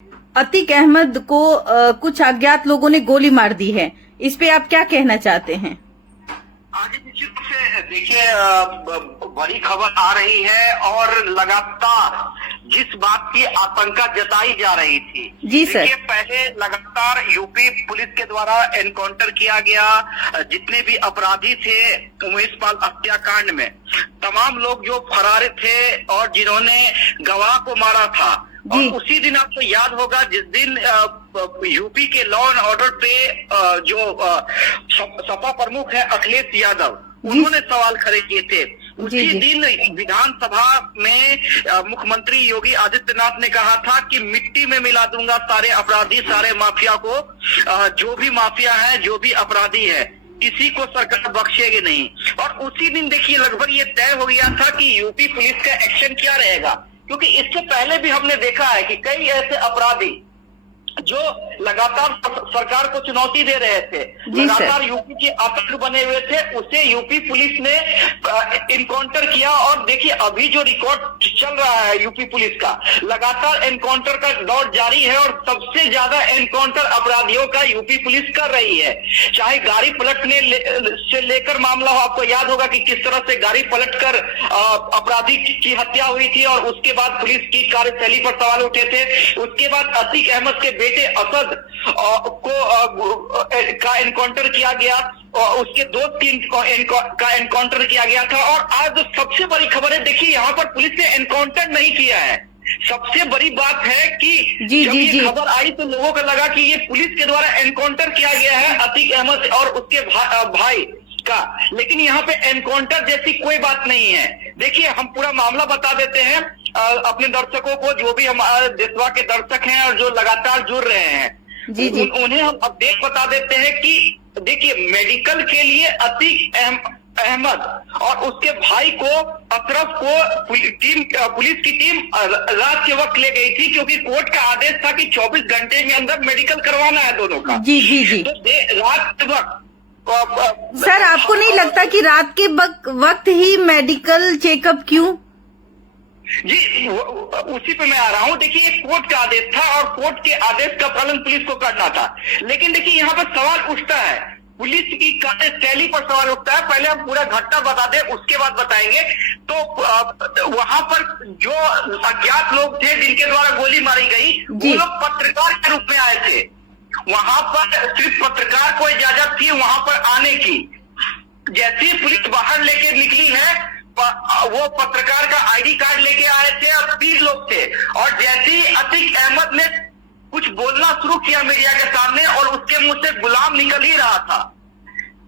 अतीक अहमद को कुछ अज्ञात लोगों ने गोली मार दी है, इस पे आप क्या कहना चाहते हैं? आगे निश्चित रूप से देखिए बड़ी खबर आ रही है और लगातार जिस बात की आशंका जताई जा रही थी। जी सर। देखिए पहले लगातार यूपी पुलिस के द्वारा एनकाउंटर किया गया, जितने भी अपराधी थे उमेश पाल हत्याकांड में तमाम लोग जो फरार थे और जिन्होंने गवाह को मारा था, और उसी दिन आपको याद होगा जिस दिन यूपी के लॉ एंड ऑर्डर पे जो सपा प्रमुख है अखिलेश यादव, उन्होंने सवाल खड़े किए थे। उसी दिन विधानसभा में मुख्यमंत्री योगी आदित्यनाथ ने कहा था कि मिट्टी में मिला दूंगा सारे अपराधी, सारे माफिया को, जो भी माफिया है, जो भी अपराधी है, किसी को सरकार बख्शेगी नहीं। और उसी दिन देखिए लगभग ये तय हो गया था कि यूपी पुलिस का एक्शन क्या रहेगा, क्योंकि इससे पहले भी हमने देखा है कि कई ऐसे अपराधी जो लगातार सरकार को चुनौती दे रहे थे, लगातार यूपी के आतंक बने हुए थे, उसे यूपी पुलिस ने इनकाउंटर किया। और देखिए अभी जो रिकॉर्ड चल रहा है यूपी पुलिस का, लगातार एनकाउंटर का दौर जारी है और सबसे ज्यादा एनकाउंटर अपराधियों का यूपी पुलिस कर रही है। चाहे गाड़ी पलटने से लेकर मामला हो, आपको याद होगा कि किस तरह से गाड़ी पलटकर अपराधी की हत्या हुई थी और उसके बाद पुलिस की कार्यशैली पर सवाल उठे थे। उसके बाद अतीक अहमद के बेटे असद को का एनकाउंटर किया गया और उसके 2-3 का एनकाउंटर किया गया था। और आज सबसे बड़ी खबर है, देखिए यहाँ पर पुलिस ने एनकाउंटर नहीं किया है। सबसे बड़ी बात है कि जब ये खबर आई तो लोगों को लगा कि ये पुलिस के द्वारा एनकाउंटर किया गया है अतीक अहमद और उसके भाई का, लेकिन यहाँ पे एनकाउंटर जैसी कोई बात नहीं है। देखिए हम पूरा मामला बता देते हैं अपने दर्शकों को, जो भी हमारे देशवा के दर्शक हैं और जो लगातार जुड़ रहे हैं, उन्हें हम अपडेट बता देते हैं कि देखिए मेडिकल के लिए अतीक अहमद और उसके भाई को अशरफ को पुलिस की टीम रात के वक्त ले गई थी, क्योंकि कोर्ट का आदेश था कि 24 घंटे के अंदर मेडिकल करवाना है दोनों का। तो रात के वक्त सर आपको नहीं लगता कि रात के वक्त ही मेडिकल चेकअप क्यों? जी उसी पे मैं आ रहा हूँ। देखिए कोर्ट का आदेश था और कोर्ट के आदेश का पालन पुलिस को करना था, लेकिन देखिए यहाँ पर सवाल उठता है, पुलिस की कार्यशैली पर सवाल उठता है। पहले हम पूरा घटना बता दें, उसके बाद बताएंगे। तो वहां पर जो अज्ञात लोग थे जिनके द्वारा गोली मारी गई, वो लोग पत्रकार के रूप में आए थे। वहां पर सिर्फ पत्रकार को इजाजत थी वहां पर आने की। जैसी पुलिस बाहर लेके निकली है, वो पत्रकार का आईडी कार्ड लेके आए थे और 30 लोग थे। और जैसे ही अतीक अहमद ने कुछ बोलना शुरू किया मीडिया के सामने और उसके मुंह से गुलाम निकल ही रहा था,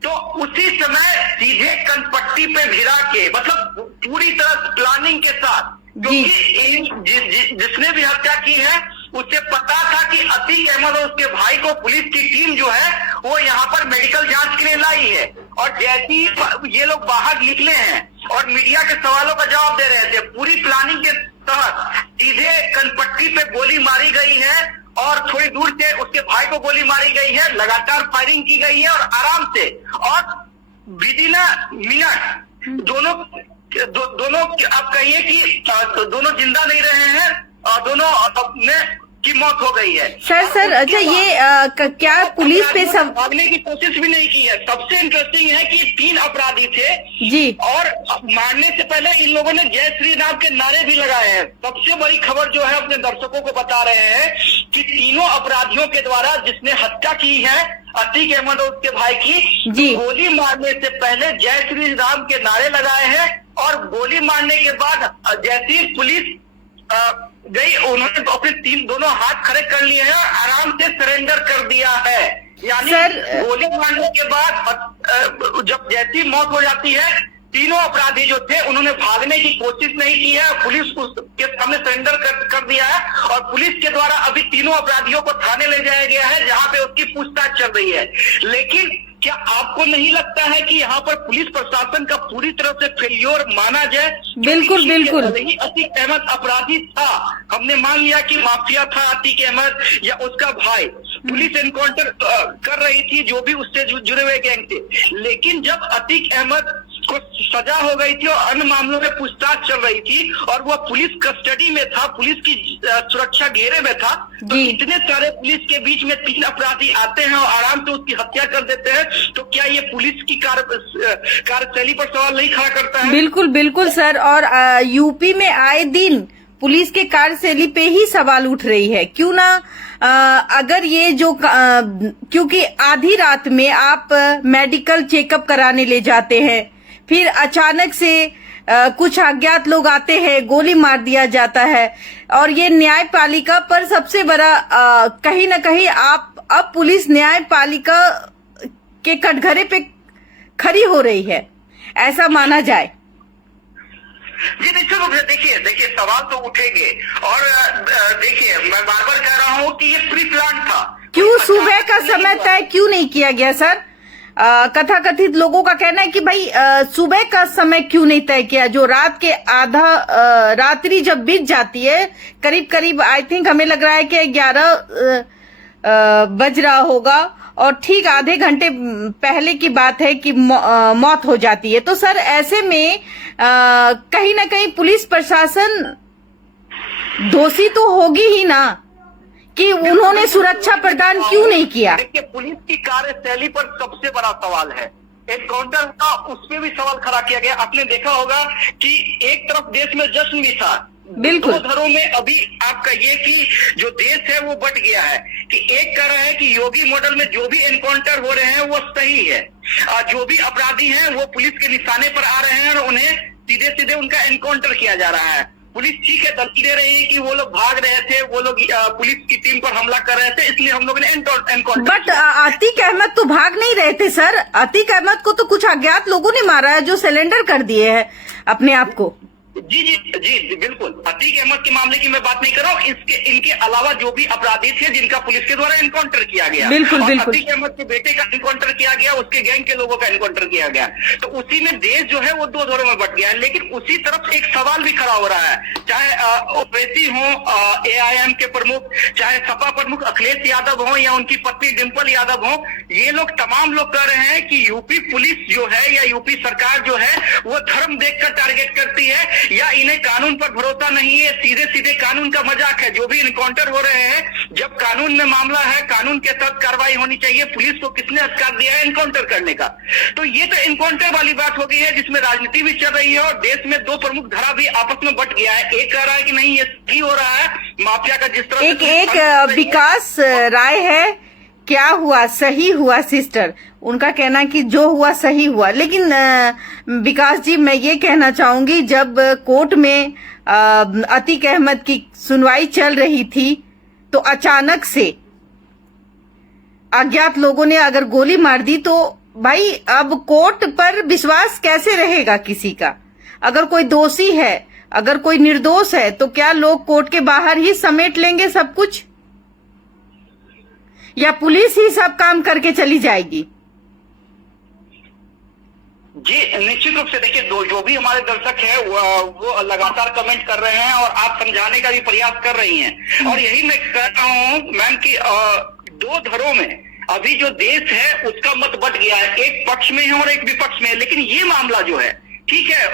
तो उसी समय सीधे कनपट्टी पे भिड़ा के, मतलब पूरी तरह प्लानिंग के साथ, क्योंकि जिसने भी हत्या की है उसे पता था कि अतीक अहमद और उसके भाई को पुलिस की टीम जो है वो यहाँ पर मेडिकल जांच के लिए लाई है। और जैसे ही ये लोग बाहर निकले हैं और मीडिया के सवालों का जवाब दे रहे थे, पूरी प्लानिंग के तहत सीधे कनपट्टी पे गोली मारी गई है और थोड़ी दूर से उसके भाई को गोली मारी गई है। लगातार फायरिंग की गई है और आराम से, और विदिन मिनट दोनों आप कहिए कि दोनों जिंदा नहीं रहे हैं, दोनों की मौत हो गई है। सर अच्छा ये क्या पुलिस पे सब भागने की कोशिश भी नहीं की है। सबसे इंटरेस्टिंग है कि 3 अपराधी थे जी, और मारने से पहले इन लोगों ने जय श्री राम के नारे भी लगाए हैं। सबसे बड़ी खबर जो है अपने दर्शकों को बता रहे हैं कि तीनों अपराधियों के द्वारा जिसने हत्या की है अतीक अहमद और उसके भाई की, गोली मारने से पहले जय श्री राम के नारे लगाए हैं और गोली मारने के बाद जैसी पुलिस गई, उन्होंने तो अपने दोनों हाथ खड़े कर लिए हैं, आराम से सरेंडर कर दिया है। यानी गोली मारने के बाद जब जैसी मौत हो जाती है, तीनों अपराधी जो थे उन्होंने भागने की कोशिश नहीं की है, पुलिस के सामने सरेंडर कर दिया है। और पुलिस के द्वारा अभी तीनों अपराधियों को थाने ले जाया गया है, जहां पे उसकी पूछताछ चल रही है। लेकिन क्या आपको नहीं लगता है कि यहाँ पर पुलिस प्रशासन का पूरी तरह से फेल्योर माना जाए? बिल्कुल बिल्कुल। अतीक अहमद अपराधी था, हमने मान लिया कि माफिया था अतीक अहमद या उसका भाई, पुलिस एनकाउंटर कर रही थी जो भी उससे जुड़े हुए गैंग थे, लेकिन जब अतीक अहमद को सजा हो गई थी और अन्य मामलों में पूछताछ चल रही थी और वह पुलिस कस्टडी में था, पुलिस की सुरक्षा घेरे में था, तो इतने सारे पुलिस के बीच में 3 अपराधी आते हैं और आराम से उसकी हत्या कर देते हैं, तो क्या ये पुलिस की कार्यशैली पर सवाल नहीं खड़ा करता है? बिल्कुल बिल्कुल सर, और यूपी में आए दिन पुलिस के कार्यशैली पे ही सवाल उठ रही है। क्यों ना अगर ये जो क्योंकि आधी रात में आप मेडिकल चेकअप कराने ले जाते हैं, फिर अचानक से कुछ अज्ञात लोग आते हैं, गोली मार दिया जाता है, और ये न्यायपालिका पर सबसे बड़ा कहीं ना कहीं आप अब पुलिस न्यायपालिका के कटघरे पे खड़ी हो रही है, ऐसा माना जाए। जी निश्चित रूप से देखिए सवाल तो उठेंगे और देखिए मैं बार बार कह रहा हूँ कि ये प्री प्लान था। क्यों सुबह का समय तय क्यों नहीं किया गया सर? कथाकथित लोगों का कहना है कि भाई सुबह का समय क्यों नहीं तय किया, जो रात के रात्रि जब बीत जाती है, करीब करीब आई थिंक हमें लग रहा है कि 11 बज रहा होगा, और ठीक आधे घंटे पहले की बात है कि मौत हो जाती है। तो सर ऐसे में कहीं ना कहीं पुलिस प्रशासन दोषी तो होगी ही ना कि उन्होंने सुरक्षा प्रदान क्यों नहीं किया। देखिए पुलिस की कार्यशैली पर सबसे बड़ा सवाल है, एनकाउंटर का उस पर भी सवाल खड़ा किया गया। आपने देखा होगा कि एक तरफ देश में जश्न भी था, बिल्कुल 2 घरों में अभी आप कहिए कि जो देश है वो बट गया है कि एक कह रहा है कि योगी मॉडल में जो भी एनकाउंटर हो रहे हैं वो सही है, जो भी अपराधी हैं वो पुलिस के निशाने पर आ रहे हैं और उन्हें सीधे सीधे उनका एनकाउंटर किया जा रहा है। पुलिस ठीक है दलील दे रही है कि वो लोग भाग रहे थे, वो लोग पुलिस की टीम पर हमला कर रहे थे, इसलिए हम लोगों ने एनकाउंटर। बट अतीक अहमद तो भाग नहीं रहे थे सर, अतीक अहमद को तो कुछ अज्ञात लोगों ने मारा है जो सिलेंडर कर दिए हैं अपने आप को। जी जी जी बिल्कुल, अतीक अहमद के मामले की मैं बात नहीं कर रहा हूँ, इनके अलावा जो भी अपराधी थे जिनका पुलिस के द्वारा एनकाउंटर किया गया, बिल्कुल और बिल्कुल अतीक अहमद के बेटे का एनकाउंटर किया गया, उसके गैंग के लोगों का एनकाउंटर किया गया, तो उसी में देश जो है वो 2 धड़ों में बट गया है। लेकिन उसी तरफ एक सवाल भी खड़ा हो रहा है, चाहे ओवैसी हो AIM के प्रमुख, चाहे सपा प्रमुख अखिलेश यादव हो या उनकी पत्नी डिम्पल यादव हो, ये लोग तमाम लोग कह रहे हैं कि यूपी पुलिस जो है या यूपी सरकार जो है वो धर्म देखकर टारगेट करती है या इन्हें कानून पर भरोसा नहीं है, सीधे सीधे कानून का मजाक है। जो भी इनकाउंटर हो रहे हैं, जब कानून में मामला है, कानून के तहत कार्रवाई होनी चाहिए, पुलिस को किसने अधिकार दिया है इनकाउंटर करने का? तो ये तो इनकाउंटर वाली बात हो गई है जिसमें राजनीति भी चल रही है और देश में 2 प्रमुख धारा भी आपस में बट गया है। एक कह रहा है कि नहीं ये सही हो रहा है, माफिया का जिस तरह एक विकास राय है, क्या हुआ सही हुआ सिस्टर, उनका कहना कि जो हुआ सही हुआ। लेकिन विकास जी मैं ये कहना चाहूंगी, जब कोर्ट में अतीक अहमद की सुनवाई चल रही थी तो अचानक से अज्ञात लोगों ने अगर गोली मार दी, तो भाई अब कोर्ट पर विश्वास कैसे रहेगा किसी का? अगर कोई दोषी है, अगर कोई निर्दोष है, तो क्या लोग कोर्ट के बाहर ही समेट लेंगे सब कुछ, या पुलिस ही सब काम करके चली जाएगी? जी निश्चित रूप से देखिए, जो भी हमारे दर्शक है वो लगातार कमेंट कर रहे हैं और आप समझाने का भी प्रयास कर रही हैं, और यही मैं कहता हूं मैम कि 2 धड़ों में अभी जो देश है उसका मत बट गया है, एक पक्ष में है और एक विपक्ष में है। लेकिन ये मामला जो है ठीक है,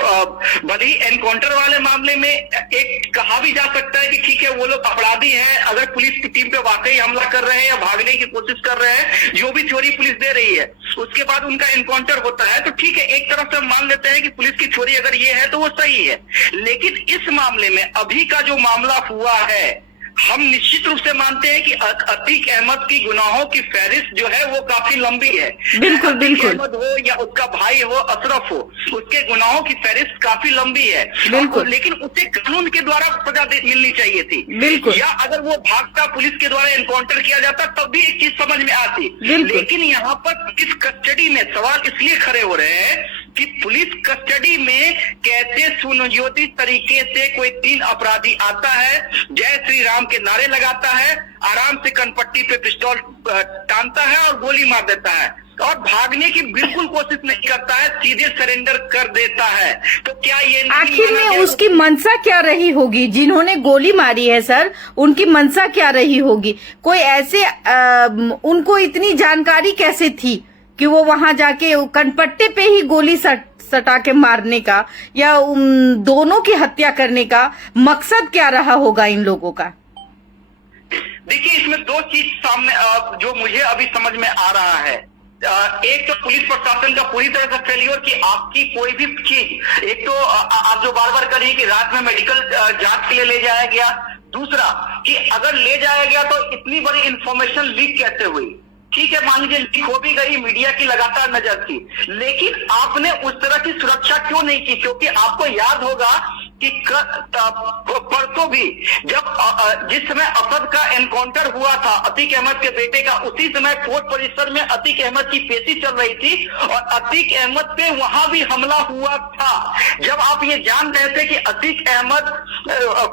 भले एनकाउंटर वाले मामले में एक कहा भी जा सकता है कि ठीक है वो लोग अपराधी हैं, अगर पुलिस की टीम पे वाकई हमला कर रहे हैं या भागने की कोशिश कर रहे हैं, जो भी थ्योरी पुलिस दे रही है, उसके बाद उनका एनकाउंटर होता है, तो ठीक है एक तरफ से हम मान लेते हैं कि पुलिस की थ्योरी अगर ये है तो वो सही है। लेकिन इस मामले में अभी का जो मामला हुआ है, हम निश्चित रूप से मानते हैं कि अतीक अहमद की गुनाहों की फहरिस्त जो है वो काफी लंबी है। बिल्कुल बिल्कुल, अहमद हो या उसका भाई हो अशरफ हो, उसके गुनाहों की फहरिस्त काफी लंबी है, बिल्कुल। लेकिन उसे कानून के द्वारा सजा मिलनी चाहिए थी, बिल्कुल। या अगर वो भागता पुलिस के द्वारा एनकाउंटर किया जाता तब भी एक चीज समझ में आती। लेकिन यहाँ पर पुलिस कस्टडी में सवाल इसलिए खड़े हो रहे हैं कि पुलिस कस्टडी में कैसे सुनियोजित तरीके से कोई 3 अपराधी आता है, जय श्री राम के नारे लगाता है, आराम से कनपट्टी पे पिस्तौल टांगता है और गोली मार देता है, और भागने की बिल्कुल कोशिश नहीं करता है, सीधे सरेंडर कर देता है। तो क्या ये आखिर में उसकी मंशा क्या रही होगी? जिन्होंने गोली मारी है सर, उनकी मंशा क्या रही होगी? कोई ऐसे उनको इतनी जानकारी कैसे थी कि वो वहां जाके कनपट्टे पे ही गोली सटा के मारने का या दोनों की हत्या करने का मकसद क्या रहा होगा इन लोगों का? देखिए, इसमें दो चीज सामने जो मुझे अभी समझ में आ रहा है। एक तो पुलिस प्रशासन का पूरी तरह से फेलियर कि आपकी कोई भी चीज, एक तो आप जो बार बार कर रही है कि रात में मेडिकल जांच के लिए ले जाया गया, दूसरा कि अगर ले जाया गया तो इतनी बड़ी इंफॉर्मेशन लीक कैसे हुई? ठीक है, मान लीजिए लीक हो भी गई, मीडिया की लगातार नजर थी, लेकिन आपने उस तरह की सुरक्षा क्यों नहीं की? क्योंकि आपको याद होगा कि परसों भी जब जिस समय असद का एनकाउंटर हुआ था अतीक अहमद के बेटे का, उसी समय कोर्ट परिसर में अतीक अहमद की पेशी चल रही थी और अतीक अहमद पे वहां भी हमला हुआ था। जब आप ये जान रहे थे कि अतीक अहमद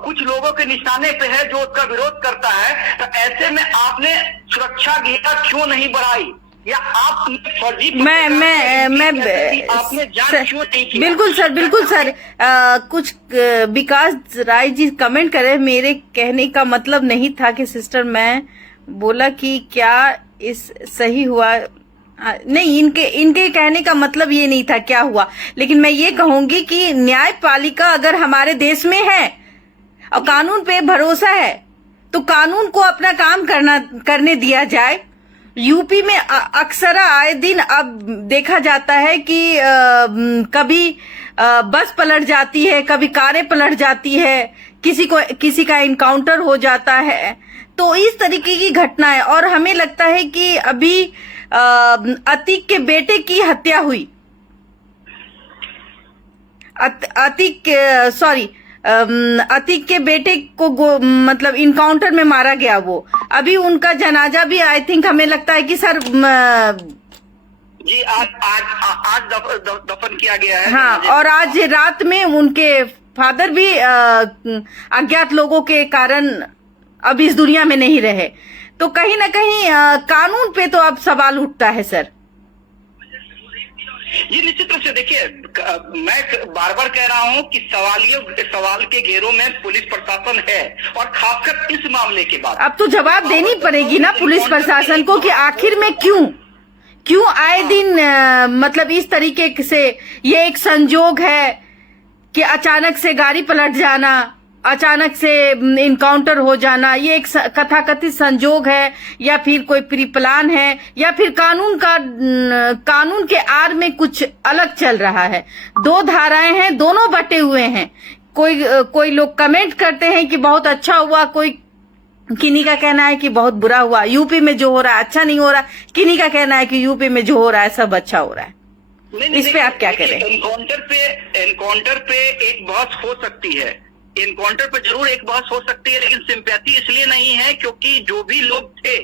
कुछ लोगों के निशाने पे है जो उसका विरोध करता है, तो ऐसे में आपने सुरक्षा घेरा क्यों नहीं बढ़ाई? या आपने फर्जी आपने जांच क्यों नहीं की? बिल्कुल सर, कुछ विकास राय जी कमेंट करे, मेरे कहने का मतलब नहीं था कि सिस्टर, मैं बोला कि क्या इस सही हुआ नहीं, इनके कहने का मतलब ये नहीं था क्या हुआ, लेकिन मैं ये कहूंगी कि न्यायपालिका अगर हमारे देश में है और कानून पे भरोसा है तो कानून को अपना काम करने दिया जाए। यूपी में अक्सर आए दिन अब देखा जाता है कि कभी बस पलट जाती है, कभी कारें पलट जाती है, किसी का इनकाउंटर हो जाता है, तो इस तरीके की घटनाएं। और हमें लगता है कि अभी अतीक के बेटे की हत्या हुई, अतीक के बेटे को मतलब इनकाउंटर में मारा गया। वो अभी उनका जनाजा भी आई थिंक हमें लगता है कि सर जी आज दफन किया गया है। हाँ, और आज रात में उनके फादर भी अज्ञात लोगों के कारण अब इस दुनिया में नहीं रहे। तो कहीं ना कहीं कानून पे तो अब सवाल उठता है सर। ये निश्चित रूप से देखिए, मैं बार बार कह रहा हूं कि सवाल के घेरों में पुलिस प्रशासन है, और खासकर इस मामले के बाद अब तो जवाब देनी पड़ेगी ना पुलिस प्रशासन को कि आखिर में क्यों आए दिन मतलब इस तरीके से। ये एक संजोग है कि अचानक से गाड़ी पलट जाना, अचानक से इनकाउंटर हो जाना, ये एक कथाकथित संजोग है या फिर कोई प्री प्लान है या फिर कानून के आड़ में कुछ अलग चल रहा है। दो धाराएं हैं, दोनों बटे हुए हैं। कोई लोग कमेंट करते हैं कि बहुत अच्छा हुआ, किन्हीं का कहना है कि बहुत बुरा हुआ। यूपी में जो हो रहा है अच्छा नहीं हो रहा, किन्हीं का कहना है कि यूपी में जो हो रहा है सब अच्छा हो रहा है। इस पे आप क्या करें? एनकाउंटर पे एक बहस हो सकती है, एनकाउंटर पे जरूर एक बहस हो सकती है, लेकिन सिंपैथी इसलिए नहीं है क्योंकि जो भी लोग थे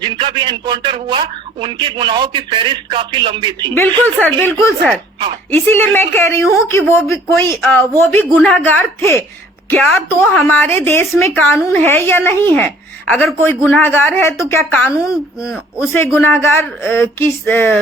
जिनका भी एनकाउंटर हुआ उनके गुनाहों की फहरिस्त काफी लंबी थी। बिल्कुल सर। हाँ, इसीलिए मैं कह रही हूँ कि वो भी गुनाहगार थे। क्या तो हमारे देश में कानून है या नहीं है? अगर कोई गुनाहगार है तो क्या कानून उसे गुनाहगार की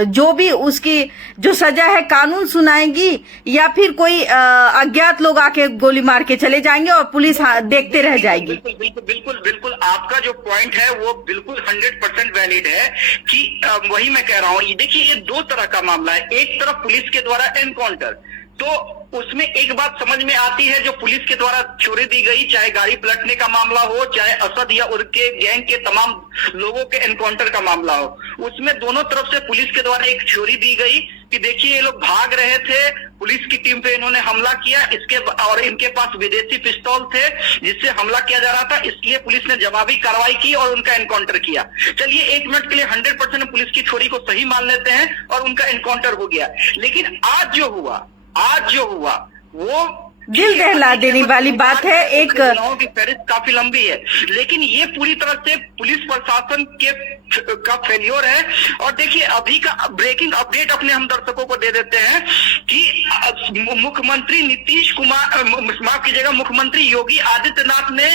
जो भी उसकी जो सजा है कानून सुनाएगी, या फिर कोई अज्ञात लोग आके गोली मार के चले जाएंगे और पुलिस देखते रह जाएगी? बिल्कुल आपका जो पॉइंट है वो बिल्कुल 100% वैलिड है कि वही मैं कह रहा हूँ। देखिए, ये दो तरह का मामला है। एक तरफ पुलिस के द्वारा एनकाउंटर, तो उसमें एक बात समझ में आती है, जो पुलिस के द्वारा चोरी दी गई, चाहे गाड़ी पलटने का मामला हो, चाहे असद या उनके गैंग के तमाम लोगों के एनकाउंटर का मामला हो, उसमें दोनों तरफ से पुलिस के द्वारा एक चोरी दी गई कि देखिए ये लोग भाग रहे थे, पुलिस की टीम पे इन्होंने हमला किया, और इनके पास विदेशी पिस्तौल थे जिससे हमला किया जा रहा था, इसलिए पुलिस ने जवाबी कार्रवाई की और उनका एनकाउंटर किया। चलिए एक मिनट के लिए 100% पुलिस की चोरी को सही मान लेते हैं और उनका एनकाउंटर हो गया। लेकिन आज जो हुआ वो दिल दहला देने वाली बात है। एक की फहरिस्त काफी लंबी है, लेकिन ये पूरी तरह से पुलिस प्रशासन का फेलियर है। और देखिए, अभी का ब्रेकिंग अपडेट अपने हम दर्शकों को दे देते हैं कि मुख्यमंत्री नीतीश कुमार, माफ कीजिएगा, मुख्यमंत्री योगी आदित्यनाथ ने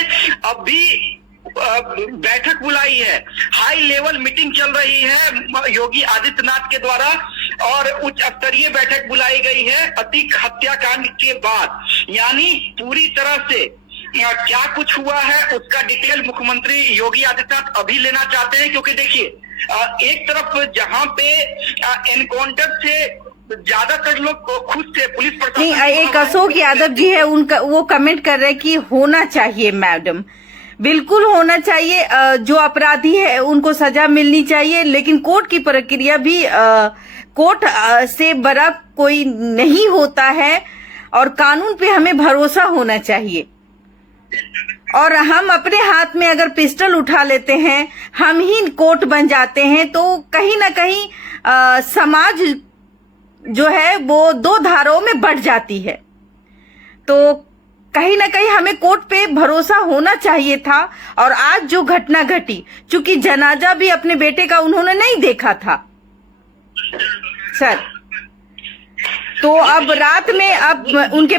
अभी बैठक बुलाई है। हाई लेवल मीटिंग चल रही है योगी आदित्यनाथ के द्वारा, और उच्च स्तरीय बैठक बुलाई गई है अतीक हत्याकांड के बाद। यानी पूरी तरह से क्या कुछ हुआ है उसका डिटेल मुख्यमंत्री योगी आदित्यनाथ अभी लेना चाहते हैं, क्योंकि देखिए एक तरफ जहां पे एनकाउंटर से ज्यादातर लोग खुश थे, पुलिस प्रशासन नहीं, एक अशोक यादव जी है, उनका वो कमेंट कर रहे हैं कि होना चाहिए मैडम, बिल्कुल होना चाहिए। जो अपराधी है उनको सजा मिलनी चाहिए, लेकिन कोर्ट की प्रक्रिया भी कोर्ट से बड़ा कोई नहीं होता है और कानून पे हमें भरोसा होना चाहिए। और हम अपने हाथ में अगर पिस्टल उठा लेते हैं, हम ही कोर्ट बन जाते हैं, तो कहीं ना कहीं समाज जो है वो दो धाराओं में बढ़ जाती है। तो कहीं ना कहीं हमें कोर्ट पे भरोसा होना चाहिए था। और आज जो घटना घटी, चूंकि जनाजा भी अपने बेटे का उन्होंने नहीं देखा था सर, तो अब रात में अब उनके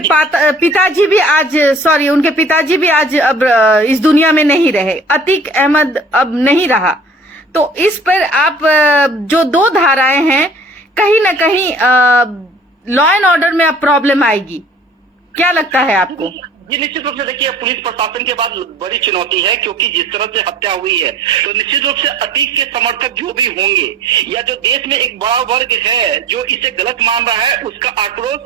पिताजी भी आज अब इस दुनिया में नहीं रहे, अतीक अहमद अब नहीं रहा। तो इस पर आप जो दो धाराएं हैं, कहीं ना कहीं लॉ एंड ऑर्डर में अब प्रॉब्लम आएगी। क्या लगता है आपको? जी निश्चित रूप से देखिए, पुलिस प्रशासन के बाद बड़ी चुनौती है, क्योंकि जिस तरह से हत्या हुई है तो निश्चित रूप से अतीक के समर्थक जो भी होंगे या जो देश में एक बड़ा वर्ग है जो इसे गलत मान रहा है, उसका आक्रोश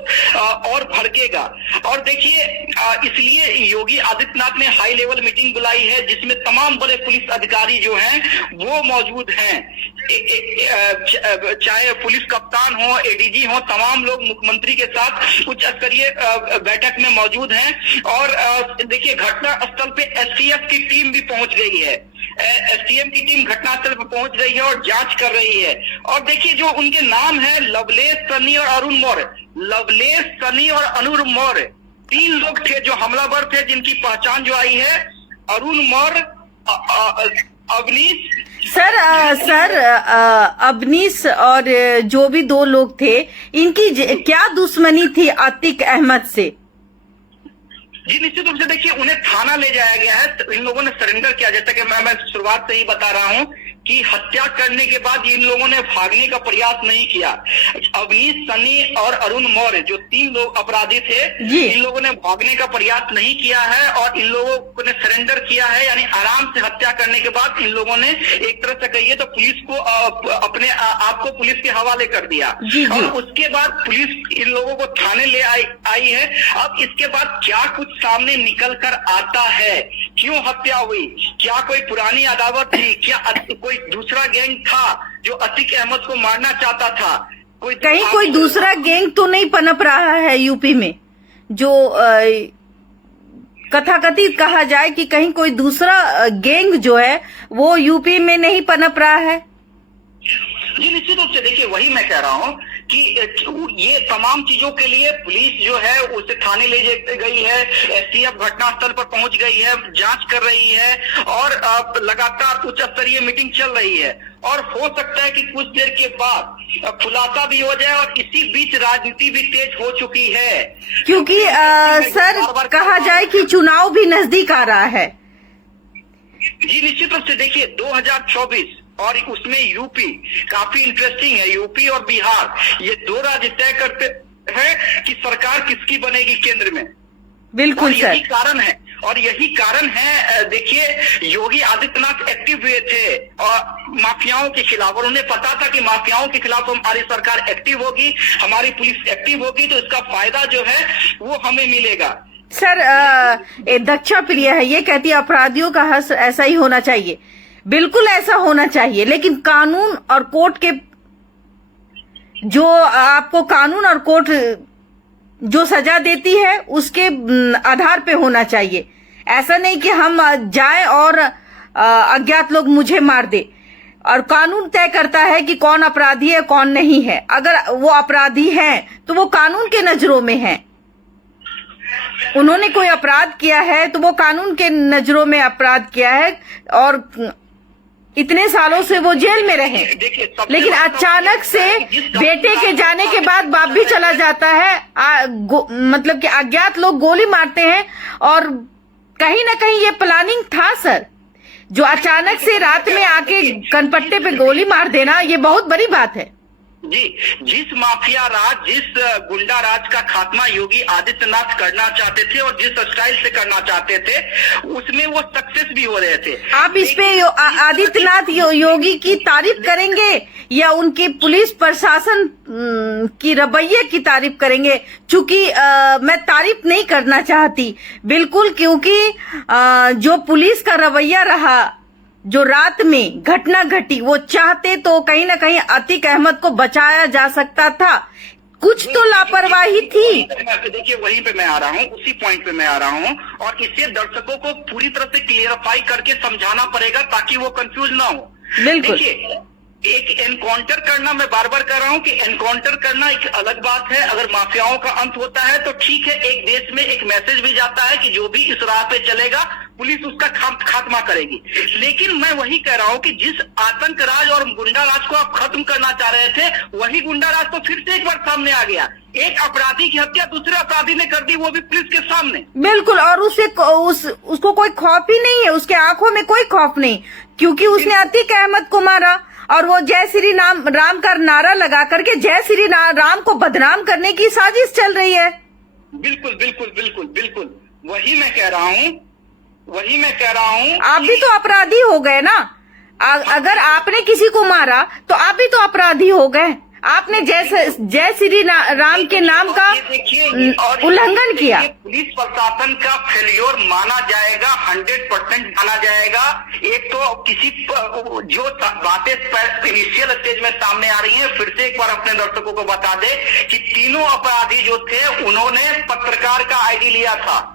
और भड़केगा। और देखिए इसलिए योगी आदित्यनाथ ने हाई लेवल मीटिंग बुलाई है, जिसमें तमाम बड़े पुलिस अधिकारी जो हैं वो मौजूद हैं। चाहे पुलिस कप्तान हो, एडीजी हो, तमाम लोग मुख्यमंत्री के साथ उच्च स्तरीय बैठक में मौजूद हैं। और देखिए घटना स्थल पे एसटीएफ की टीम भी पहुंच गई है, एसटीएफ की टीम घटनास्थल पर पहुंच गई है और जांच कर रही है। और देखिए जो उनके नाम है लवलेश, सनी और अरुण मौर्य, लवलेश, सनी और अरुण मौर्य, तीन लोग थे जो हमलावर थे, जिनकी पहचान जो आई है अरुण मौर्य, अवनीश सर अवनीश और जो भी दो लोग थे, इनकी क्या दुश्मनी थी अतीक अहमद से? जी निश्चित रूप से देखिए उन्हें थाना ले जाया गया है, तो इन लोगों ने सरेंडर किया। जैसा कि मैं शुरुआत से ही बता रहा हूं कि हत्या करने के बाद इन लोगों ने भागने का प्रयास नहीं किया। अवनीश, सनी और अरुण मौर्य जो तीन लोग अपराधी थे, इन लोगों ने भागने का प्रयास नहीं किया है और इन लोगों ने सरेंडर किया है। यानी आराम से हत्या करने के बाद इन लोगों ने एक तरह से कहिए तो पुलिस को अपने आप को पुलिस के हवाले कर दिया। और उसके बाद पुलिस इन लोगों को थाने ले आई है। अब इसके बाद क्या कुछ सामने निकल कर आता है, क्यों हत्या हुई, क्या कोई पुरानी अदावत थी, क्या कोई दूसरा गैंग था जो अतीक अहमद को मारना चाहता था, कोई दूसरा गैंग तो नहीं पनप रहा है यूपी में, जो कथाकथित कहा जाए कि कहीं कोई दूसरा गैंग जो है वो यूपी में नहीं पनप रहा है? जी निश्चित रूप से देखिए वही मैं कह रहा हूँ कि ये तमाम चीजों के लिए पुलिस जो है उसे थाने ले गई है, एसटीएफ घटनास्थल पर पहुंच गई है, जांच कर रही है और लगातार उच्च स्तरीय मीटिंग चल रही है। और हो सकता है कि कुछ देर के बाद खुलासा भी हो जाए और इसी बीच राजनीति भी तेज हो चुकी है, क्योंकि सर कहा जाए कि चुनाव भी नजदीक आ रहा है। जी निश्चित रूप से देखिए 2024 और उसमें यूपी काफी इंटरेस्टिंग है। यूपी और बिहार ये दो राज्य तय करते हैं कि सरकार किसकी बनेगी केंद्र में। बिल्कुल सर, यही कारण है और यही कारण है। देखिए योगी आदित्यनाथ एक्टिव हुए थे और माफियाओं के खिलाफ, और उन्हें पता था कि माफियाओं के खिलाफ हमारी सरकार एक्टिव होगी, हमारी पुलिस एक्टिव होगी, तो इसका फायदा जो है वो हमें मिलेगा। सर दक्षा प्रिया है, ये कहती है अपराधियों का हश्र ऐसा ही होना चाहिए। बिल्कुल ऐसा होना चाहिए, लेकिन कानून और कोर्ट के जो आपको कानून और कोर्ट जो सजा देती है उसके आधार पे होना चाहिए। ऐसा नहीं कि हम जाए और अज्ञात लोग मुझे मार दे। और कानून तय करता है कि कौन अपराधी है कौन नहीं है। अगर वो अपराधी हैं तो वो कानून के नजरों में हैं। उन्होंने कोई अपराध किया है तो वो कानून के नजरों में अपराध किया है और इतने सालों से वो जेल में रहे। लेकिन अचानक से बेटे के जाने के बाद बाप भी चला जाता है। मतलब कि अज्ञात लोग गोली मारते हैं और कहीं ना कहीं ये प्लानिंग था सर। जो अचानक से रात में आके कनपट्टे पे गोली मार देना ये बहुत बड़ी बात है। जी, जिस माफिया राज, जिस गुंडा राज का खात्मा योगी आदित्यनाथ करना चाहते थे और जिस स्टाइल से करना चाहते थे, उसमें वो सक्सेस भी हो रहे थे। आप इस पे आदित्यनाथ योगी की तारीफ करेंगे या उनकी पुलिस प्रशासन की रवैये की तारीफ करेंगे? चूंकि मैं तारीफ नहीं करना चाहती बिल्कुल, क्योंकि जो पुलिस का रवैया रहा, जो रात में घटना घटी, वो चाहते तो कहीं ना कहीं अतीक अहमद को बचाया जा सकता था। कुछ तो लापरवाही थी। देखिए, वहीं पे मैं आ रहा हूँ, उसी पॉइंट पे मैं आ रहा हूँ, और इसे दर्शकों को पूरी तरह से क्लियरफाई करके समझाना पड़ेगा ताकि वो कंफ्यूज ना हो। बिल्कुल। देखिए, एक एनकाउंटर करना, मैं बार बार कह रहा हूँ कि एनकाउंटर करना एक अलग बात है। अगर माफियाओं का अंत होता है तो ठीक है, एक देश में एक मैसेज भी जाता है कि जो भी इस राह पे चलेगा पुलिस उसका खात्मा करेगी। लेकिन मैं वही कह रहा हूँ कि जिस आतंक राज और गुंडा राज को आप खत्म करना चाह रहे थे, वही गुंडा राज तो फिर से एक बार सामने आ गया। एक अपराधी की हत्या दूसरे अपराधी ने कर दी, वो भी पुलिस के सामने। बिल्कुल, और उसको कोई खौफ ही नहीं है, उसके आंखों में कोई खौफ नहीं, क्योंकि उसने अतीक अहमद को मारा और वो जय श्री राम का नारा लगा करके जय श्री राम को बदनाम करने की साजिश चल रही है। बिल्कुल बिल्कुल बिल्कुल बिल्कुल, वही मैं कह रहा हूँ। आप भी तो अपराधी हो गए ना। अगर आपने किसी को मारा तो आप भी तो अपराधी हो गए। आपने जय श्री राम के नाम का उल्लंघन किया। पुलिस प्रशासन का फेलियर माना जाएगा, 100% माना जाएगा। एक तो किसी जो बातें इनिशियल स्टेज में सामने आ रही हैं, फिर से एक बार अपने दर्शकों को बता दे कि तीनों अपराधी जो थे उन्होंने पत्रकार का आईडी लिया था।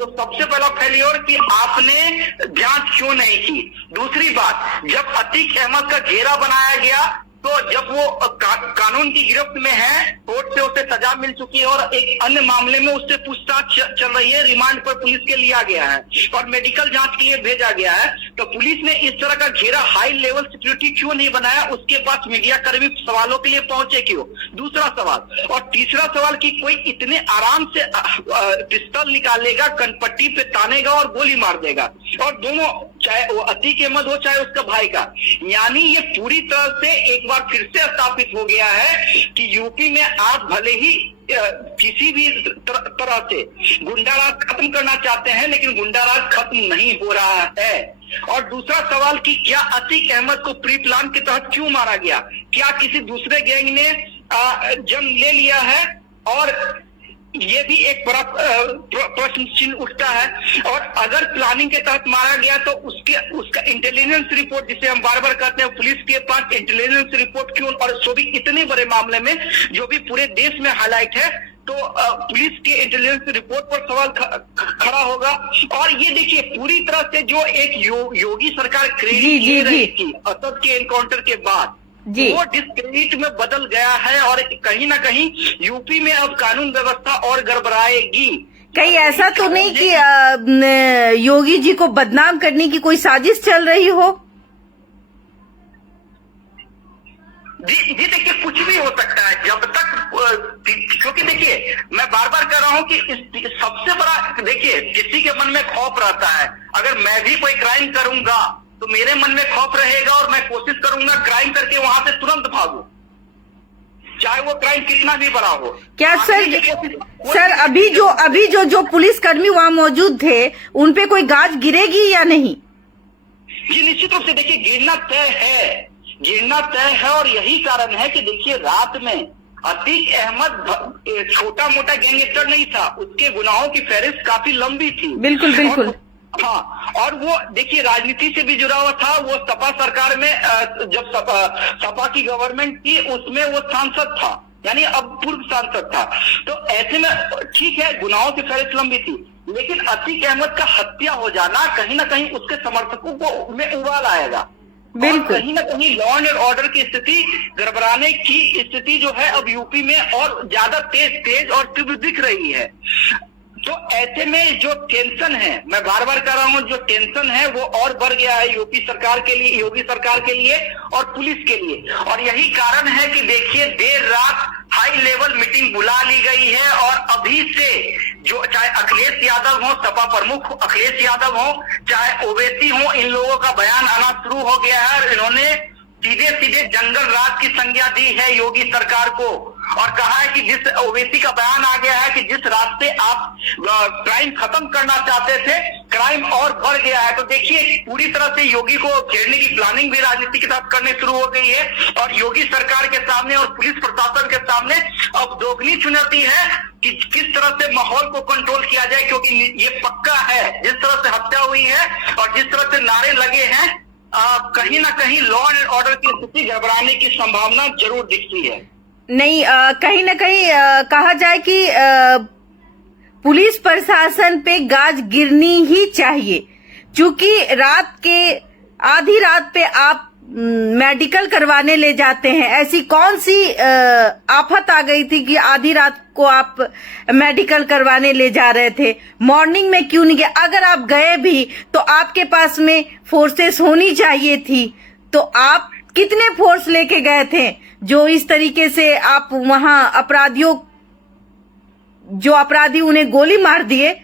तो सबसे पहला फेलियर कि आपने जांच क्यों नहीं की। दूसरी बात, जब अतीक अहमद का घेरा बनाया गया तो जब वो कानून की गिरफ्त में है, कोर्ट से उसे सजा मिल चुकी है और एक अन्य मामले में उससे पूछताछ चल रही है, रिमांड पर पुलिस के लिया गया है और मेडिकल जांच के लिए भेजा गया है, तो पुलिस ने इस तरह का घेरा, हाई लेवल सिक्योरिटी क्यों नहीं बनाया? उसके पास मीडिया कर्मी सवालों के लिए पहुंचे क्यों? दूसरा सवाल। और तीसरा सवाल कि कोई इतने आराम से पिस्तौल निकालेगा, कनपट्टी पे तानेगा और गोली मार देगा, और दोनों, चाहे वो अतीक अहमद हो चाहे उसका भाई का। यानी ये पूरी तरह से एक बार फिर से स्थापित हो गया है कि यूपी में आप भले ही किसी भी तरह से गुंडाराज खत्म करना चाहते हैं, लेकिन गुंडाराज खत्म नहीं हो रहा है। और दूसरा सवाल कि क्या अतीक अहमद को प्री प्लान के तहत क्यों मारा गया? क्या किसी दूसरे गैंग ने जन्म ले लिया है? और ये भी एक बड़ा प्रश्न चिन्ह उठता है। और अगर प्लानिंग के तहत मारा गया तो उसका इंटेलिजेंस रिपोर्ट, जिसे हम बार बार कहते हैं, पुलिस के पास इंटेलिजेंस रिपोर्ट क्यों? और सो भी इतने बड़े मामले में जो भी पूरे देश में हाईलाइट है, तो पुलिस के इंटेलिजेंस रिपोर्ट पर सवाल खड़ा होगा। और ये देखिए, पूरी तरह से जो एक योगी सरकार क्रेडिट ले रही थी असद के एनकाउंटर के बाद, वो डिस्क्रेडिट में बदल गया है और कहीं ना कहीं यूपी में अब कानून व्यवस्था और गड़बड़ाएगी। कहीं ऐसा तो नहीं कि योगी जी को बदनाम करने की कोई साजिश चल रही हो? जी देखिए, कुछ भी हो सकता है जब तक, क्योंकि देखिए मैं बार बार कह रहा हूं कि सबसे बड़ा, देखिए, किसी के मन में खौफ रहता है। अगर मैं भी कोई क्राइम करूंगा तो मेरे मन में खौफ रहेगा और मैं कोशिश करूंगा क्राइम करके वहां से तुरंत भागूं, चाहे वो क्राइम कितना भी बड़ा हो। क्या सर अभी जो पुलिसकर्मी वहाँ मौजूद थे, उन पे कोई गाज गिरेगी या नहीं? जी निश्चित रूप से, देखिए, गिरना तय है और यही कारण है कि देखिए, रात में अतीक अहमद छोटा मोटा गैंगस्टर नहीं था, उसके गुनाहों की फहरिस्त काफी लंबी थी। बिल्कुल। हाँ, और वो देखिए राजनीति से भी जुड़ा हुआ था। वो सपा सरकार में, जब सपा की गवर्नमेंट थी, उसमें वो सांसद था, यानी अब पूर्व सांसद था। तो ऐसे में ठीक है, गुनाहों की फहरिस्त लंबी थी, लेकिन अतीक अहमद का हत्या हो जाना कहीं ना कहीं उसके समर्थकों को में उबाल आएगा। बिल्कुल, कहीं ना कहीं लॉ एंड ऑर्डर की स्थिति गड़बड़ाने की स्थिति जो है अब यूपी में और ज्यादा तेज और तीव्र दिख रही है। तो ऐसे में जो टेंशन है, मैं बार बार कह रहा हूं, जो टेंशन है वो और बढ़ गया है यूपी सरकार के लिए, योगी सरकार के लिए और पुलिस के लिए। और यही कारण है कि देखिए, देर रात हाई लेवल मीटिंग बुला ली गई है और अभी से जो, चाहे अखिलेश यादव हो, सपा प्रमुख अखिलेश यादव हो, चाहे ओवैसी हो, इन लोगों का बयान आना शुरू हो गया है और इन्होंने सीधे सीधे जंगल राज की संज्ञा दी है योगी सरकार को और कहा है कि जिस ओवैसी का बयान आ गया है कि जिस रास्ते आप क्राइम खत्म करना चाहते थे, क्राइम और बढ़ गया है। तो देखिए पूरी तरह से योगी को घेरने की प्लानिंग भी राजनीति के साथ करने शुरू हो गई है और योगी सरकार के सामने और पुलिस प्रशासन के सामने अब दोगुनी चुनौती है कि किस तरह से माहौल को कंट्रोल किया जाए, क्योंकि ये पक्का है जिस तरह से हत्या हुई है और जिस तरह से नारे लगे हैं, कहीं ना कहीं लॉ एंड ऑर्डर की स्थिति गड़बड़ाने की संभावना जरूर दिखती है। नहीं, कहीं ना कहीं कहा जाए कि पुलिस प्रशासन पे गाज गिरनी ही चाहिए, क्योंकि आधी रात पे आप मेडिकल करवाने ले जाते हैं। ऐसी कौन सी आफत आ गई थी कि आधी रात को आप मेडिकल करवाने ले जा रहे थे? मॉर्निंग में क्यों नहीं गए? अगर आप गए भी तो आपके पास में फोर्सेस होनी चाहिए थी, तो आप कितने फोर्स लेके गए थे जो इस तरीके से आप वहां अपराधी उन्हें गोली मार दिए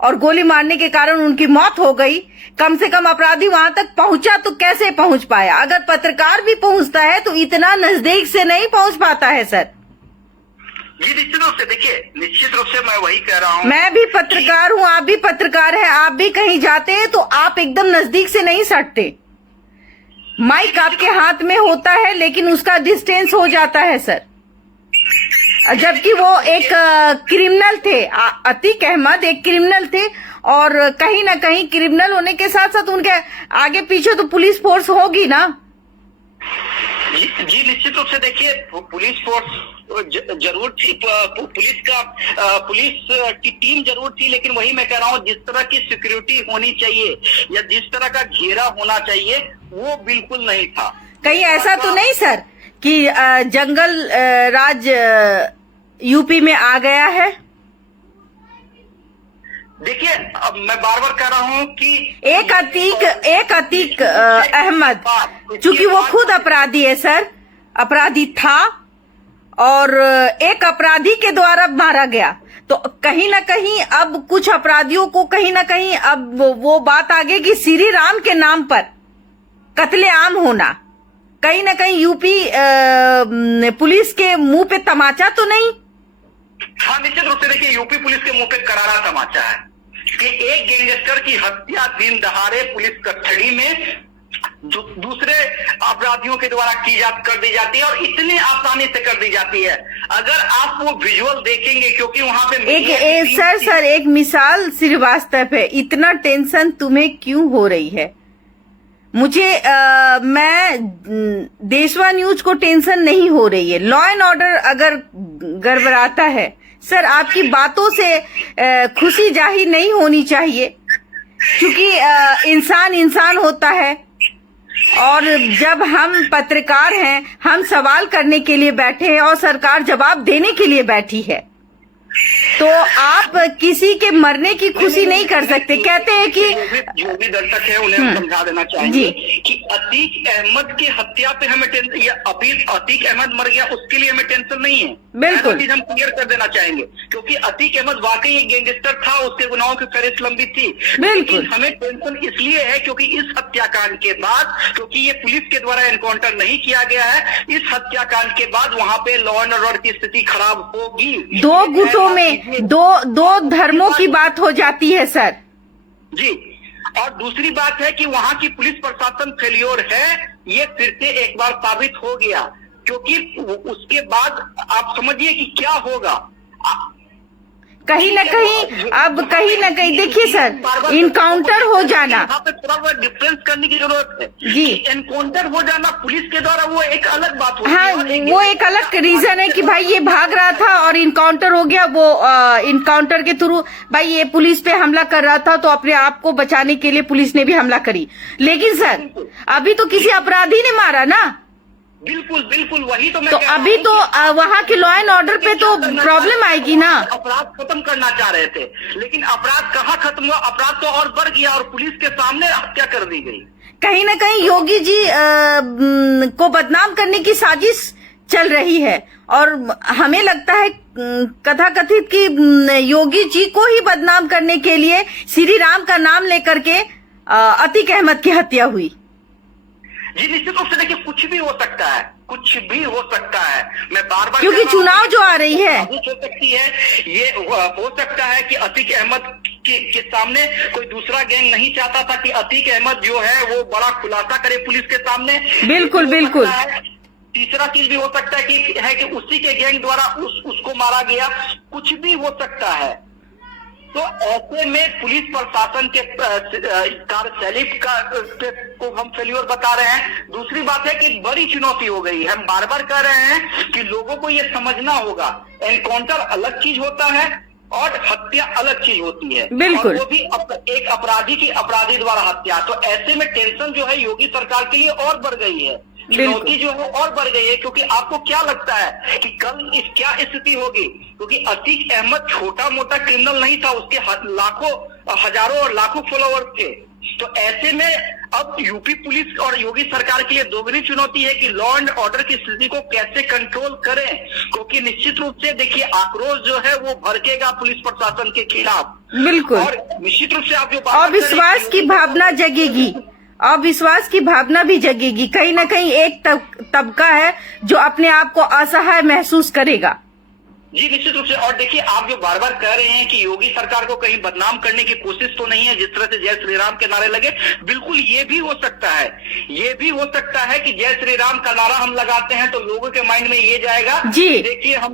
और गोली मारने के कारण उनकी मौत हो गई। कम से कम अपराधी वहां तक पहुंचा तो कैसे पहुंच पाया? अगर पत्रकार भी पहुंचता है तो इतना नजदीक से नहीं पहुंच पाता है सर। जी निश्चित रूप से, देखिए निश्चित रूप से मैं वही कह रहा हूँ, मैं भी पत्रकार हूँ, आप भी पत्रकार हैं, आप भी कहीं जाते हैं तो आप एकदम नजदीक से नहीं सटते। माइक आपके हाथ में होता है लेकिन उसका डिस्टेंस हो जाता है सर। जबकि वो एक क्रिमिनल थे, अतीक अहमद एक क्रिमिनल थे और कहीं ना कहीं क्रिमिनल होने के साथ साथ उनके आगे पीछे तो पुलिस फोर्स होगी ना। जी निश्चित रूप से, देखिए पुलिस फोर्स जरूर थी, पुलिस की टीम जरूर थी, लेकिन वही मैं कह रहा हूँ जिस तरह की सिक्योरिटी होनी चाहिए या जिस तरह का घेरा होना चाहिए वो बिल्कुल नहीं था। कहीं ऐसा तो नहीं सर कि जंगल राज यूपी में आ गया है? देखिए अब मैं बार बार कह रहा हूँ कि एक अतीक अहमद, चूंकि वो खुद अपराधी है सर, अपराधी था और एक अपराधी के द्वारा मारा गया, तो कहीं ना कहीं अब कुछ अपराधियों को कहीं ना कहीं अब वो बात आ गई कि श्री राम के नाम पर कत्लेआम होना, कहीं ना कहीं यूपी पुलिस के मुंह पे तमाचा तो नहीं? हाँ निश्चित रूप से, देखिए यूपी पुलिस के मुंह पे करारा तमाचा है कि एक गैंगस्टर की हत्या दिन दहाड़े पुलिस कस्टडी में दूसरे अपराधियों के द्वारा कर दी जाती है और इतनी आसानी से कर दी जाती है। अगर आप वो विजुअल देखेंगे, क्योंकि वहां पे सर एक मिसाल श्रीवास्तव है, इतना टेंशन तुम्हें क्यों हो रही है? मुझे मैं देशवा न्यूज को टेंशन नहीं हो रही है। लॉ एंड ऑर्डर अगर गड़बड़ाता है सर, आपकी बातों से खुशी जाहिर नहीं होनी चाहिए, क्योंकि इंसान होता है और जब हम पत्रकार हैं, हम सवाल करने के लिए बैठे हैं और सरकार जवाब देने के लिए बैठी है, तो आप किसी के मरने की खुशी नहीं कर सकते। कहते हैं कि जो भी दर्शक है उन्हें समझा देना चाहेंगे कि अतीक अहमद की हत्या पे हमें टेंशन, या अतीक अहमद मर गया उसके लिए हमें टेंशन नहीं है, बिल्कुल हम क्लियर कर देना चाहेंगे, क्योंकि अतीक अहमद वाकई एक गैंगस्टर था, उसके गुनाहों की फहरिस्त लंबी थी। लेकिन हमें टेंशन इसलिए है क्योंकि इस हत्याकांड के बाद, क्योंकि ये पुलिस के द्वारा एनकाउंटर नहीं किया गया है, इस हत्याकांड के बाद वहां पे लॉ एंड ऑर्डर की स्थिति खराब होगी। दो गुटों में दो धर्मों की बात हो जाती है सर। जी, और दूसरी बात है कि वहां की पुलिस प्रशासन फेल्योर है, ये फिर से एक बार साबित हो गया, क्योंकि उसके बाद आप समझिए कि क्या होगा। कहीं ना कहीं देखिए सर, इनकाउंटर हो जाना, यहाँ पे थोड़ा बहुत डिफरेंस करने की जरूरत है जी। एनकाउंटर हो जाना पुलिस के द्वारा वो एक अलग बात होती हाँ, वो एक अलग रीजन है कि भाई ये भाग रहा था और इनकाउंटर हो गया, वो इनकाउंटर के थ्रू भाई ये पुलिस पे हमला कर रहा था तो अपने आप को बचाने के लिए पुलिस ने भी हमला करी। लेकिन सर अभी तो किसी अपराधी ने मारा ना। बिल्कुल वही तो मैं तो अभी तो वहाँ के लॉ एंड ऑर्डर पे तो प्रॉब्लम आएगी ना। अपराध खत्म करना चाह रहे थे, लेकिन अपराध कहाँ खत्म हुआ, अपराध तो और बढ़ गया और पुलिस के सामने हत्या कर दी गई। कहीं ना कहीं योगी जी को बदनाम करने की साजिश चल रही है और हमें लगता है कथाकथित कि योगी जी को ही बदनाम करने के लिए श्री राम का नाम लेकर के अतीक अहमद की हत्या हुई। जी निश्चित रूप से देखिए, कुछ भी हो सकता है, कुछ भी हो सकता है। मैं बार बार क्योंकि चुनाव जो आ रही है, हो सकती है, ये हो सकता है कि अतीक अहमद के सामने कोई दूसरा गैंग नहीं चाहता था कि अतीक अहमद जो है वो बड़ा खुलासा करे पुलिस के सामने। बिल्कुल बिल्कुल। तीसरा चीज भी हो सकता है कि उसी के गैंग द्वारा उसको मारा गया, कुछ भी हो सकता है। तो ऐसे में पुलिस प्रशासन के कार्यशैली को हम फेल्योर बता रहे हैं। दूसरी बात है कि बड़ी चुनौती हो गई है। हम बार बार कह रहे हैं कि लोगों को ये समझना होगा, एनकाउंटर अलग चीज होता है और हत्या अलग चीज होती है। बिल्कुल। और वो भी एक अपराधी की अपराधी द्वारा हत्या। तो ऐसे में टेंशन जो है योगी सरकार के लिए और बढ़ गई है, चुनौती जो है और बढ़ गई है। क्योंकि आपको क्या लगता है कि कल क्या स्थिति होगी? क्योंकि अतीक अहमद छोटा मोटा क्रिमिनल नहीं था, उसके लाखों, हजारों और लाखों फॉलोअर्स थे। तो ऐसे में अब यूपी पुलिस और योगी सरकार के लिए दोगुनी चुनौती है कि लॉ एंड ऑर्डर की स्थिति को कैसे कंट्रोल करें। क्योंकि निश्चित रूप से देखिए, आक्रोश जो है वो भड़केगा पुलिस प्रशासन के खिलाफ। बिल्कुल। और निश्चित रूप से आप जो अविश्वास की भावना जगेगी, अविश्वास की भावना भी जगेगी। कहीं ना कहीं एक तबका है जो अपने आप को असहाय महसूस करेगा। जी निश्चित रूप से। और देखिए, आप जो बार बार कह रहे हैं कि योगी सरकार को कहीं बदनाम करने की कोशिश तो नहीं है, जिस तरह से जय श्री राम के नारे लगे, बिल्कुल ये भी हो सकता है। ये भी हो सकता है कि जय श्री राम का नारा हम लगाते हैं तो लोगों के माइंड में ये जाएगा जी, देखिए हम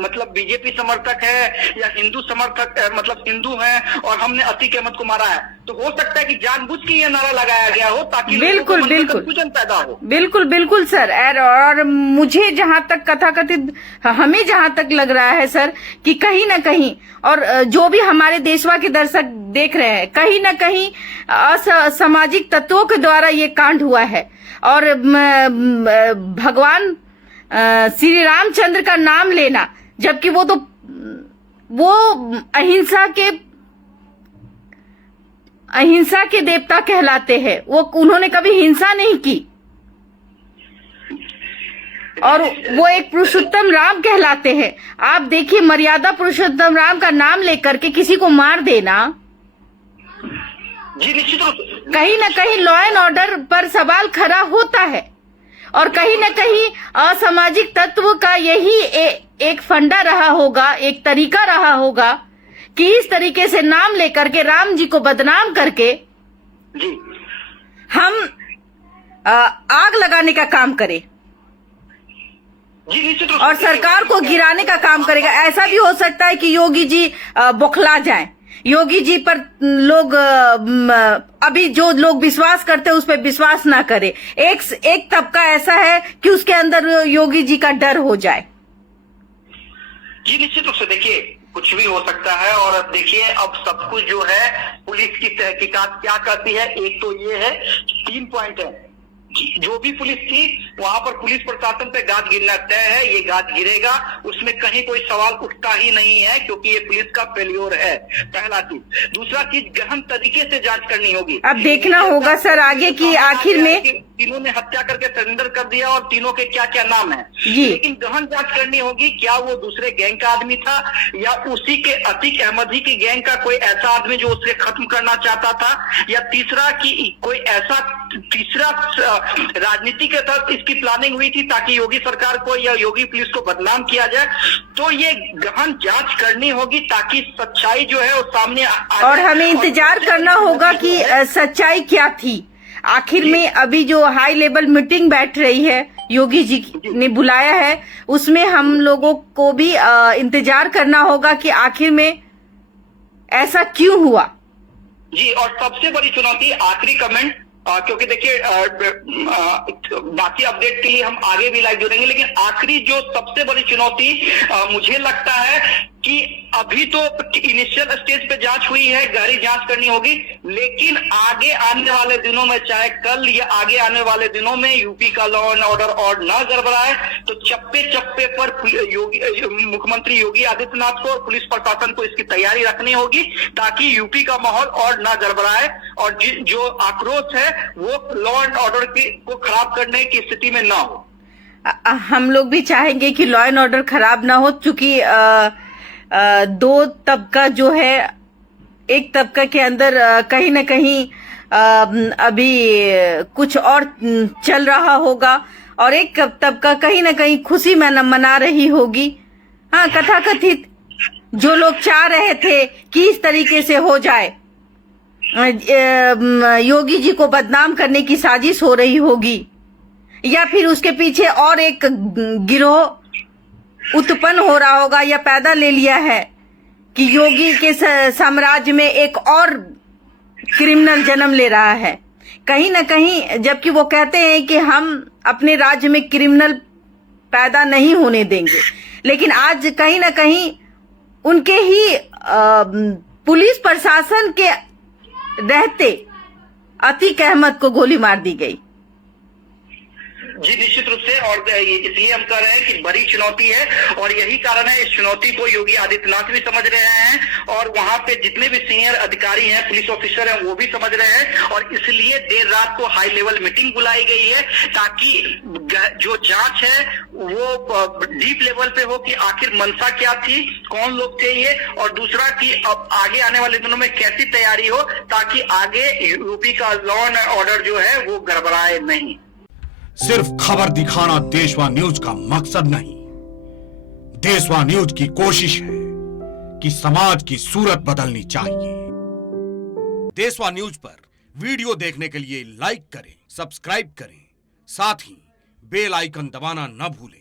मतलब बीजेपी समर्थक है या हिंदू समर्थक, मतलब हिंदू हैं और हमने अतीक अहमद को मारा है। तो हो सकता है कि जानबूझ के ये नारा लगाया गया हो ताकि बिल्कुल बिल्कुल कंफ्यूजन पैदा हो। बिल्कुल बिल्कुल सर। और मुझे जहां तक कथाकथित, हमें जहां तक लग रहा है सर कि कहीं ना कहीं, और जो भी हमारे देशवा के दर्शक देख रहे हैं, कहीं ना कहीं असामाजिक तत्वों के द्वारा ये कांड हुआ है। और भगवान श्री रामचंद्र का नाम लेना, जबकि वो अहिंसा के देवता कहलाते हैं। उन्होंने कभी हिंसा नहीं की और वो एक पुरुषोत्तम राम कहलाते हैं। आप देखिए, मर्यादा पुरुषोत्तम राम का नाम लेकर के किसी को मार देना, जी निश्चित रूप से कहीं ना कहीं लॉ एंड ऑर्डर पर सवाल खड़ा होता है। और कहीं ना कहीं असामाजिक तत्व का यही एक फंडा रहा होगा, एक तरीका रहा होगा कि इस तरीके से नाम लेकर के राम जी को बदनाम करके जी हम आग लगाने का काम करें जी निश्चित रूप और से सरकार को गिराने का काम करेगा। ऐसा भी हो सकता है कि योगी जी बौखला जाएं, योगी जी पर लोग अभी जो लोग विश्वास करते हैं उस पर विश्वास ना करें। एक तबका ऐसा है कि उसके अंदर योगी जी का डर हो जाए। जी निश्चित रूप से देखिए, कुछ भी हो सकता है। और देखिए, अब सब कुछ जो है पुलिस की तहकीकात क्या करती है। एक तो ये है, 3 पॉइंट है। जो भी पुलिस थी वहां पर पुलिस प्रशासन पे गाज गिरना तय है, ये गाज गिरेगा, उसमें कहीं कोई सवाल उठता ही नहीं है, क्योंकि ये पुलिस का फेल्योर है, पहला चीज। दूसरा चीज, गहन तरीके से जांच करनी होगी। अब देखना होगा सर आगे की आखिर में तीनों ने हत्या करके सरेंडर कर दिया और तीनों के क्या क्या नाम है, जी। लेकिन गहन जांच करनी होगी, क्या वो दूसरे गैंग का आदमी था या उसी के अतीक अहमद ही की गैंग का कोई ऐसा आदमी जो उसे खत्म करना चाहता था, या तीसरा कि कोई ऐसा तीसरा राजनीति के तहत इसकी प्लानिंग हुई थी ताकि योगी सरकार को या योगी पुलिस को बदनाम किया जाए। तो ये गहन जांच करनी होगी ताकि सच्चाई जो है वो सामने आ जाए। और हमें इंतजार करना होगा कि सच्चाई क्या थी आखिर में। अभी जो हाई लेवल मीटिंग बैठ रही है, योगी जी ने बुलाया है, उसमें हम लोगों को भी इंतजार करना होगा कि आखिर में ऐसा क्यों हुआ। जी, और सबसे बड़ी चुनौती, आखिरी कमेंट, क्योंकि देखिए बाकी अपडेट के लिए हम आगे भी लाइव जुड़ेंगे, लेकिन आखिरी जो सबसे बड़ी चुनौती मुझे लगता है कि अभी तो इनिशियल स्टेज पे जांच हुई है, गहरी जांच करनी होगी, लेकिन आगे आने वाले दिनों में, चाहे कल या आगे आने वाले दिनों में, यूपी का लॉ एंड ऑर्डर और न गड़बड़ाए तो चप्पे चप्पे पर मुख्यमंत्री योगी आदित्यनाथ को और पुलिस प्रशासन को इसकी तैयारी रखनी होगी ताकि यूपी का माहौल और न गड़बड़ाए और जो आक्रोश है वो लॉ एंड ऑर्डर को खराब करने की स्थिति में न हो। हम लोग भी चाहेंगे कि लॉ एंड ऑर्डर खराब ना हो, क्योंकि दो तबका जो है, एक तबका के अंदर कहीं ना कहीं अभी कुछ और चल रहा होगा और एक तबका कहीं ना कहीं खुशी मना रही होगी। हाँ, कथाकथित जो लोग चाह रहे थे कि इस तरीके से हो जाए, योगी जी को बदनाम करने की साजिश हो रही होगी, या फिर उसके पीछे और एक गिरोह उत्पन्न हो रहा होगा या पैदा ले लिया है कि योगी के साम्राज्य में एक और क्रिमिनल जन्म ले रहा है कहीं ना कहीं। जबकि वो कहते हैं कि हम अपने राज्य में क्रिमिनल पैदा नहीं होने देंगे, लेकिन आज कहीं ना कहीं उनके ही पुलिस प्रशासन के रहते अतीक अहमद को गोली मार दी गई। जी निश्चित रूप से, और इसलिए हम कह रहे हैं कि बड़ी चुनौती है और यही कारण है, इस चुनौती को योगी आदित्यनाथ भी समझ रहे हैं और वहां पे जितने भी सीनियर अधिकारी हैं, पुलिस ऑफिसर हैं, वो भी समझ रहे हैं और इसलिए देर रात को हाई लेवल मीटिंग बुलाई गई है ताकि जो जांच है वो डीप लेवल पे हो कि आखिर मंशा क्या थी, कौन लोग थे ये, और दूसरा कि अब आगे आने वाले दिनों में कैसी तैयारी हो ताकि आगे यूपी का लॉ एंड ऑर्डर जो है वो गड़बड़ाए नहीं। सिर्फ खबर दिखाना देशवा न्यूज का मकसद नहीं। देशवा न्यूज की कोशिश है कि समाज की सूरत बदलनी चाहिए। देशवा न्यूज पर वीडियो देखने के लिए लाइक करें, सब्सक्राइब करें, साथ ही बेल आइकन दबाना न भूलें।